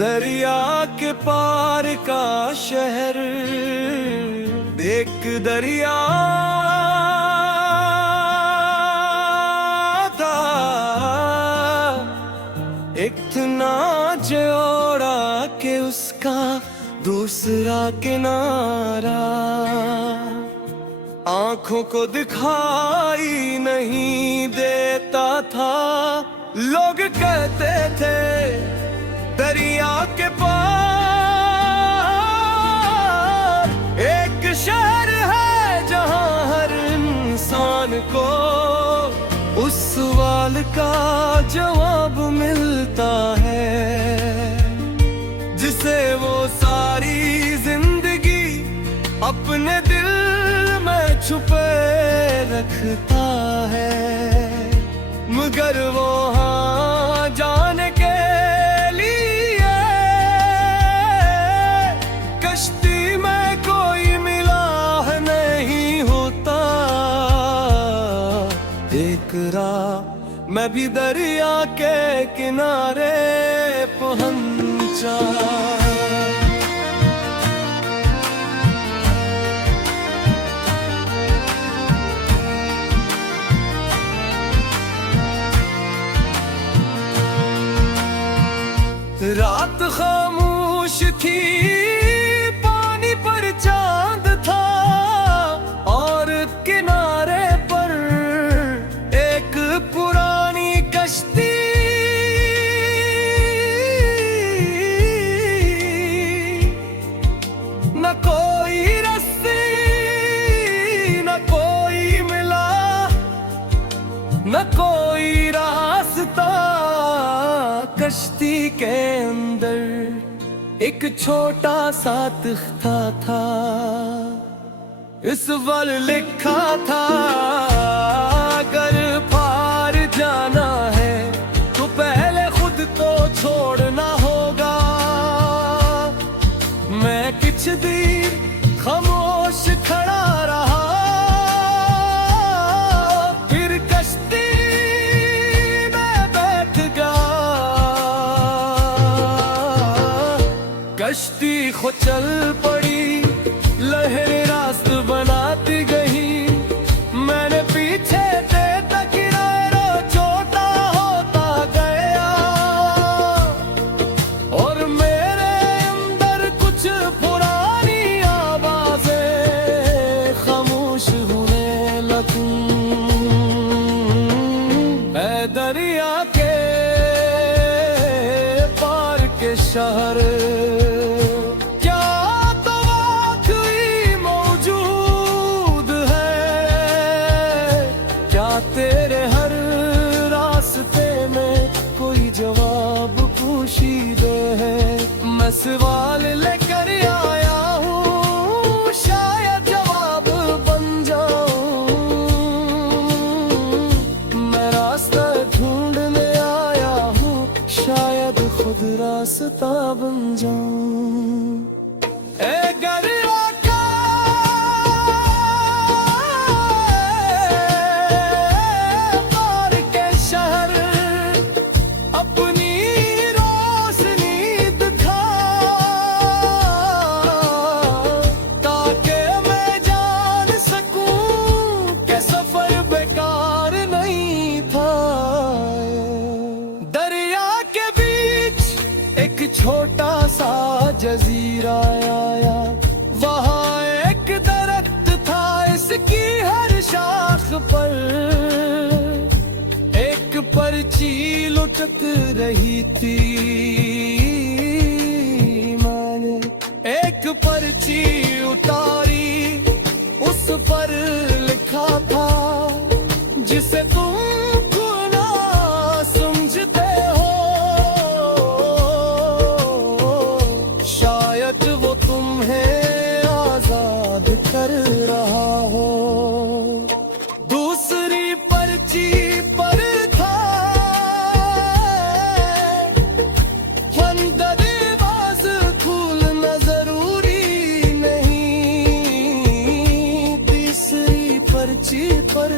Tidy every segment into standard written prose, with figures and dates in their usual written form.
दरिया के पार का शहर, एक दरिया था, इतना चौड़ा कि उसका दूसरा किनारा आंखों को दिखाई नहीं देता था। लोग कहते थे दरिया के पार एक शहर है जहां हर इंसान को उस सवाल का जवाब मिलता है जिसे वो सारी जिंदगी अपने दिल में छुपे रखता है। मगर वो हाँ जाने के लिए कश्ती में कोई मिला नहीं होता। एक रात मैं भी दरिया के किनारे पहुंचा। रात खामोश थी, पानी पर चांद था और किनारे पर एक पुरानी कश्ती। न कोई रस्सी न कोई मिला, न कोई रास्ता। कश्ती के अंदर एक छोटा सा तख्ता था, इस पर लिखा था अगर पार जाना है तो पहले खुद को छोड़ना होगा। मैं कुछ देर खामोश खड़ा रहा, फिर कश्ती में बैठ गया। कश्ती खो चल पड़ी, लहरें रास्ते बनाती गई। मैंने पीछे देखा किनारा छोटा होता गया और मेरे अंदर कुछ पुरानी आवाजें खामोश होने लगीं। ऐ दरिया के पार के शहर, तेरे हर रास्ते में कोई जवाब पोशीदे है। मैं सवाल लेकर आया हूँ, शायद जवाब बन जाऊं। मैं रास्ता ढूंढने आया हूँ, शायद खुद रास्ता बन जाऊं। छोटा सा जजीरा आया, वहाँ एक दरख्त था, इसकी हर शाख पर एक पर्ची लुढ़क रही थी। मैंने एक पर्ची उतारी, उस पर लिखा था जिसे तुम कर रहा हो। दूसरी पर्ची पर था दरवाज़ खोलना जरूरी नहीं। तीसरी पर्ची पर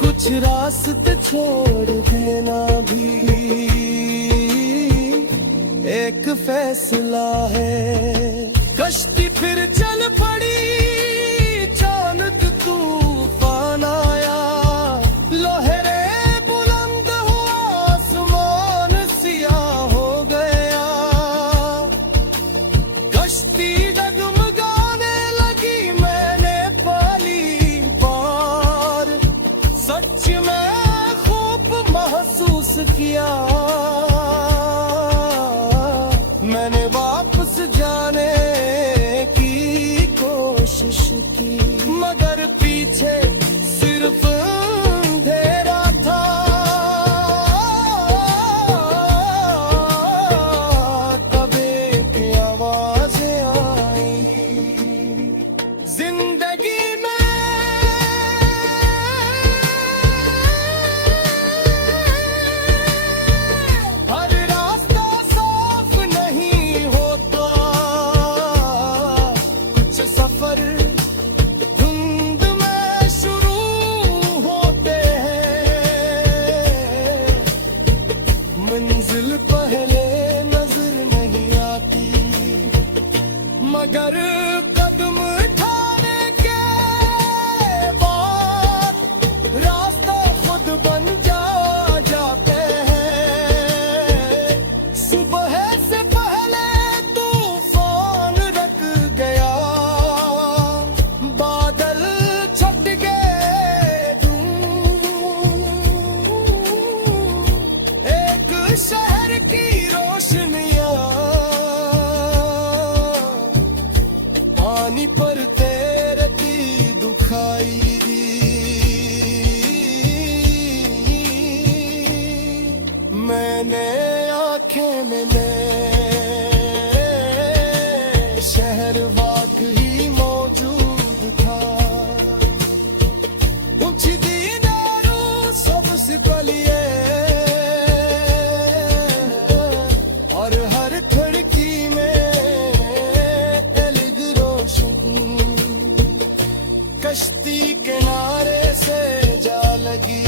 कुछ रास्ते छोड़ देना भी एक फैसला है। कश्ती फिर चल पड़ी, चांद तूफान आया, लहरे बुलंद हुआ, आसमान सियाह हो गया। कश्ती डगमगाने लगी, मैंने पहली बार सच में खूब महसूस किया। मैंने वापस जाने की कोशिश की, मगर पीछे सिर्फ अंधेरा था। तब एक आवाज़ें आई जिंदगी में, हर रास्ता साफ नहीं होता, कुछ सफर धुंध में शुरू होते हैं। मंजिल पहले नजर नहीं आती, मगर कदम उठाने के बाद रास्ता खुद बन जाते हैं। सुबह से पहले तूफान रख गया, बादल छट गए धूम, एक शहर की रोशनियां पानी पर तैरती दुखाई दी। मैंने आंखें में शहर वाकई मौजूद था। कुछ दीनारों सबसे पलिए, और हर खिड़की में एलिद रोशनी। कश्ती किनारे से जा लगी,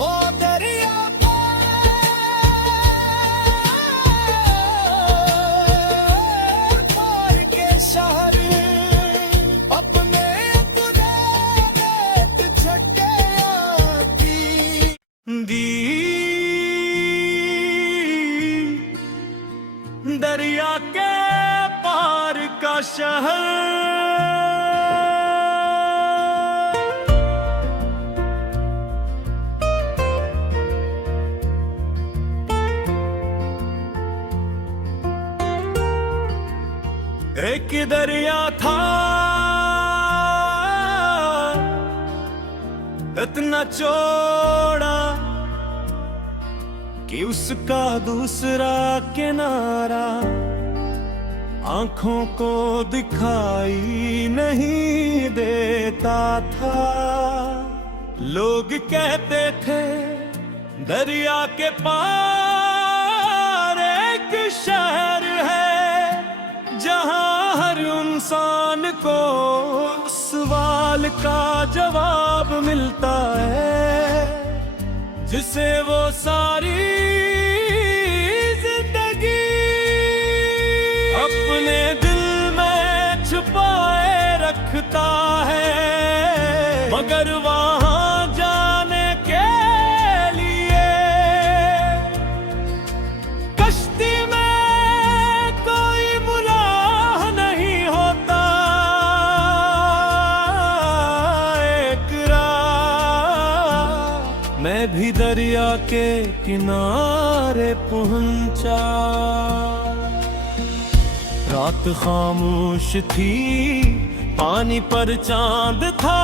ओ दरिया पार के शहर अपने अपने छक्के की दी। दरिया के पार का शहर, एक दरिया था इतना चौड़ा कि उसका दूसरा किनारा आंखों को दिखाई नहीं देता था। लोग कहते थे दरिया के पार एक शहर है, जहां हर इंसान को सवाल का जवाब मिलता है, जिसे वो सारी जिंदगी अपने दिल में छुपाए रखता है। मगर वहां जाने के लिए कश्ती में कोई मुलाह नहीं होता। एक रात मैं भी दरिया के किनारे पहुंचा। रात खामोश थी, पानी पर चांद था,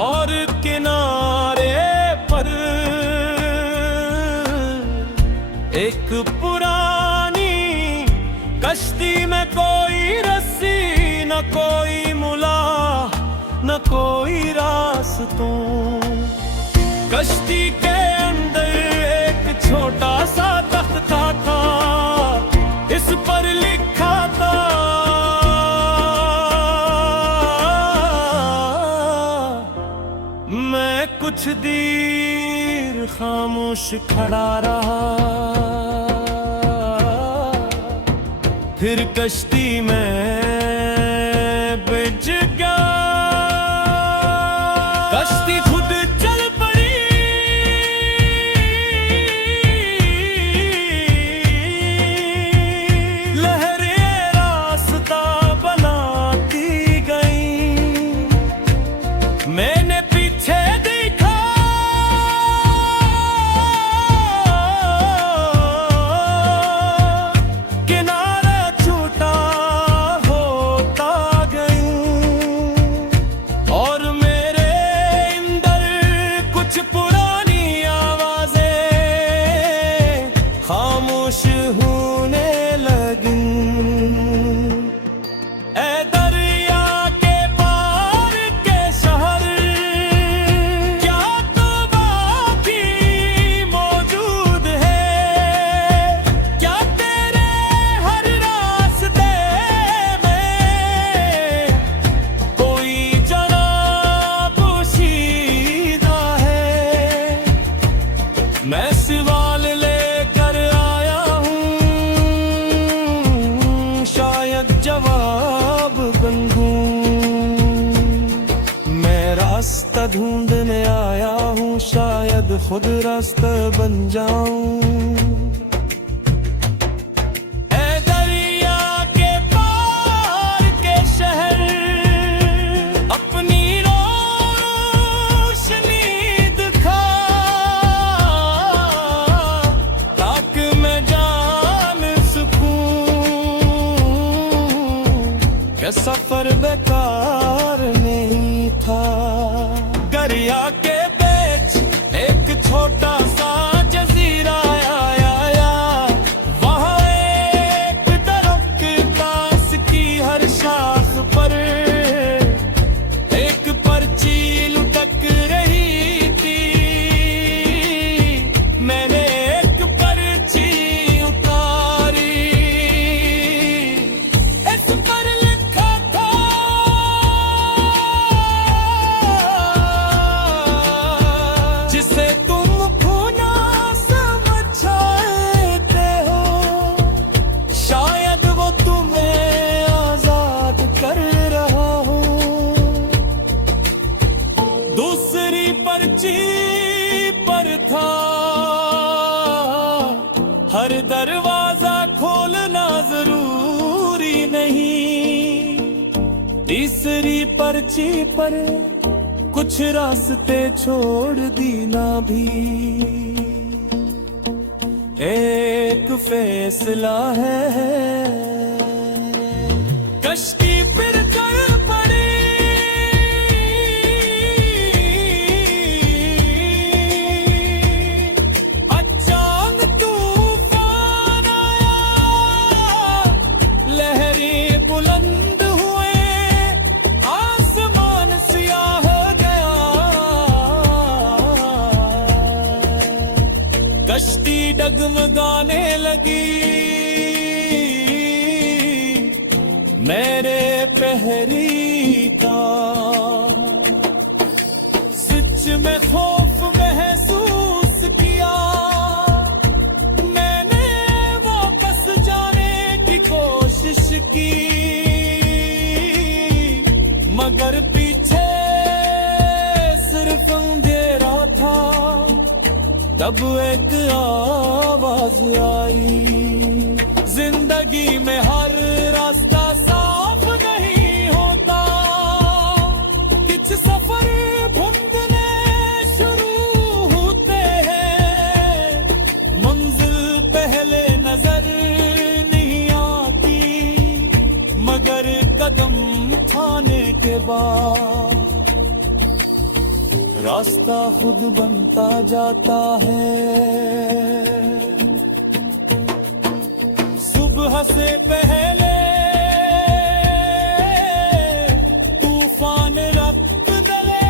और किनारे पर एक पुरानी कश्ती में कोई रस्सी, न कोई मुला, न कोई रास्तों। कश्ती के अंदर एक छोटा सा तख्ता था, इस पर लिखा था मैं कुछ देर खामोश खड़ा रहा, फिर कश्ती में बिछ गया। कश्ती खुद चल पड़ी, लहरें रास्ता बनाती गई। मैंने पीछे देखा, किनारा छूटा होता गई, और मेरे अंदर कुछ पुरानी आवाजें खामोश होने लगी। ऐ दरिया के पार के शहर, क्या तो बाकी मौजूद है? क्या तेरे हर रास्ते में कोई जरा पोशीदा है? मैं सवाल लेकर आया हूँ, शायद जवाब बन दूँ। मैं रास्ता ढूंढने आया हूँ, शायद खुद रास्ता बन जाऊं। ऐ दरिया के पार के शहर, अपनी रोशनी दिखा, ताकि मैं जान सकूं कि सफर बेकार नहीं था। दरिया के बीच एक छोटा सा जजीरा आया, वहाँ एक दरख्त पास की हर शाख पर एक पर्ची लुटक रही थी। मैंने एक पर्ची उतारी, इस पर लिखा था, जिसे तुम खोना समझते हो, शायद वो तुम्हें आजाद कर रहा हो। दूसरी पर्ची पर था, हर दरवाजा खोलना जरूरी नहीं। तीसरी पर्ची पर कुछ रास्ते छोड़ दीना भी एक फैसला है। कश्ती फिर चल पड़ी, अचानक तूफान आया, लहरें बुलंद हुए, आसमान सियाह गया। कश्ती डगमगाने लगी, मेरे पहरी का सच में खौफ महसूस किया। मैंने वापस जाने की कोशिश की, मगर पीछे सिर्फ अंधेरा था। तब एक आवाज आई, जिंदगी में हर रास्ता साफ नहीं होता। कुछ सफर भुगतने शुरू होते हैं, मंजिल पहले नजर नहीं आती, मगर कदम उठाने के बाद रास्ता खुद बनता जाता है। सुबह से पहले तूफान रख दले,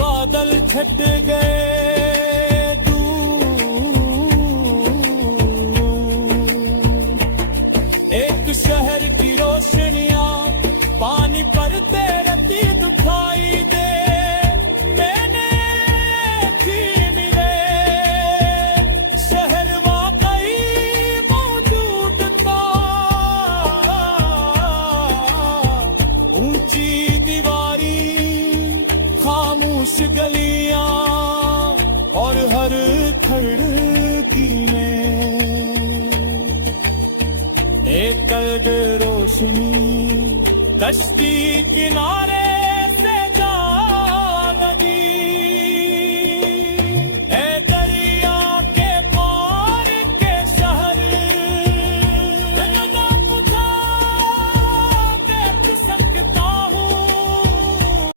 बादल छट गए दूर। एक शहर की रोशनियां पानी पर तेरती दिखाई दे खामोश गलियां और हर खिड़की में एक कलग रोशनी कश्ती किनारे